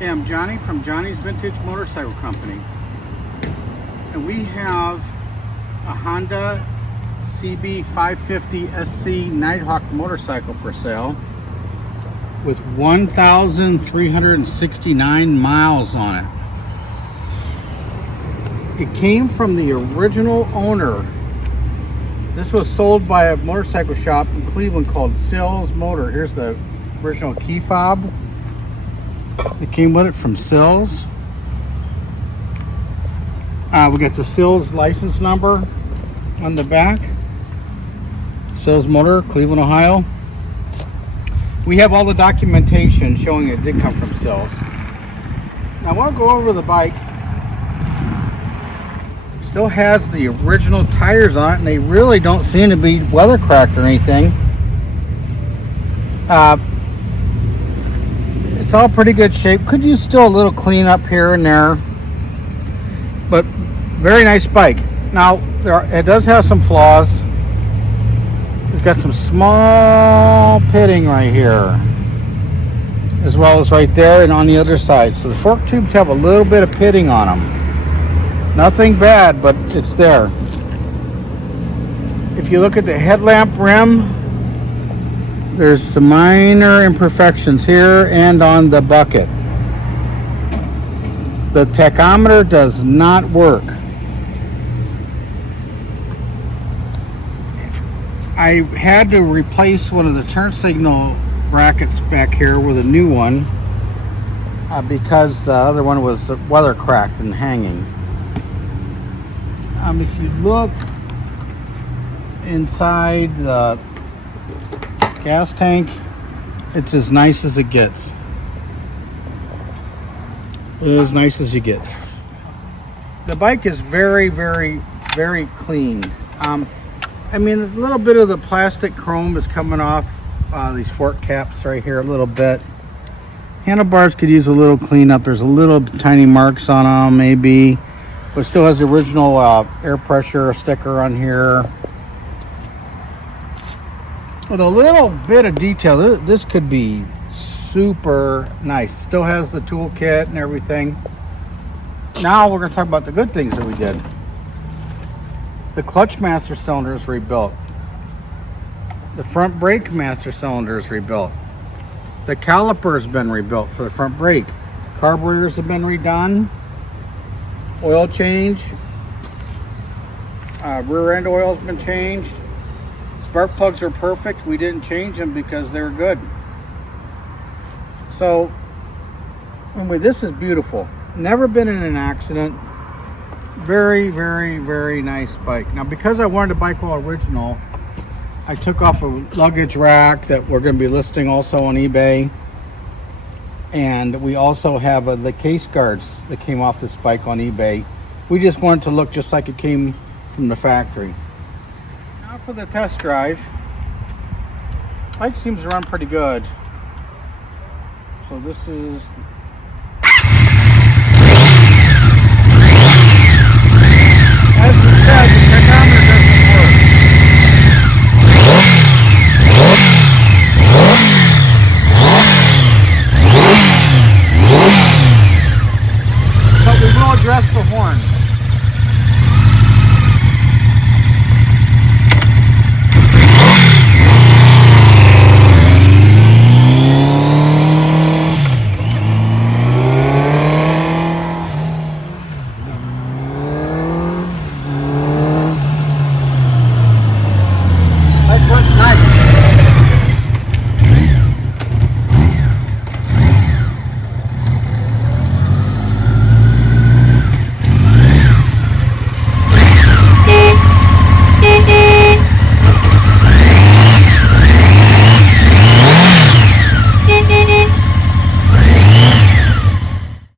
Hey, I'm Johnny from Johnny's Vintage Motorcycle Company, and we have a Honda CB550SC Nighthawk motorcycle for sale with 1,369 miles on it. It came from the original owner. This was sold by a motorcycle shop in Cleveland called Sills Motor. Here's the original key fob. It came with it from Sills. We got the Sills license number on the back. Sills Motor, Cleveland, Ohio. We have all the documentation showing it did come from Sills. Now I want to go over the bike. It still has the original tires on it, and they really don't seem to be weather cracked or anything. It's all pretty good shape. Could use still a little cleanup here and there, but very nice bike. Now it does have some flaws. It's got some small pitting right here, as well as right there and on the other side. So the fork tubes have a little bit of pitting on them. Nothing bad, but it's there. If you look at the headlamp rim, there's some minor imperfections here and on the bucket. The tachometer does not work. I had to replace one of the turn signal brackets back here with a new one because the other one was weather cracked and hanging. If you look inside the gas tank, it's as nice as it gets. It is as nice as you get. The bike is very, very, very clean. I mean, a little bit of the plastic chrome is coming off these fork caps right here a little bit. Handlebars could use a little cleanup. There's a little tiny marks on them maybe, but still has the original air pressure sticker on here. With a little bit of detail, this could be super nice. Still has the toolkit and everything. Now we're going to talk about the good things that we did. The clutch master cylinder is rebuilt. The front brake master cylinder is rebuilt. The caliper has been rebuilt for the front brake. Carburetors have been redone. Oil change. Rear end oil has been changed. Spark plugs are perfect. We didn't change them because they're good. So, anyway, this is beautiful. Never been in an accident. Very, very, very nice bike. Now, because I wanted a bike all original, I took off a luggage rack that we're going to be listing also on eBay. And we also have the case guards that came off this bike on eBay. We just wanted to look just like it came from the factory. Now for the test drive. Bike seems to run pretty good. So this is